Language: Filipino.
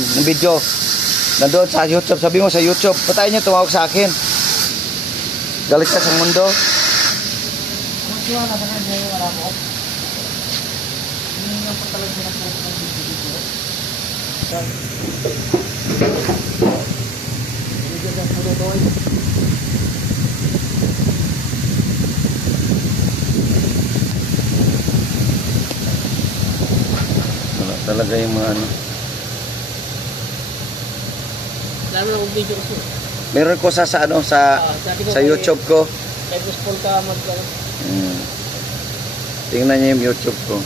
doon, yung video. Nandoon sa YouTube. Sabi mo sa YouTube, patayin niyo tumawag sa akin. Galit ka sa mundo. Wala talaga yung mga ano. Lalo na kung video ko. Meron ko sa ano sa YouTube ko. Tapos full ka mag-ano. Tingnan niyo yung YouTube ko.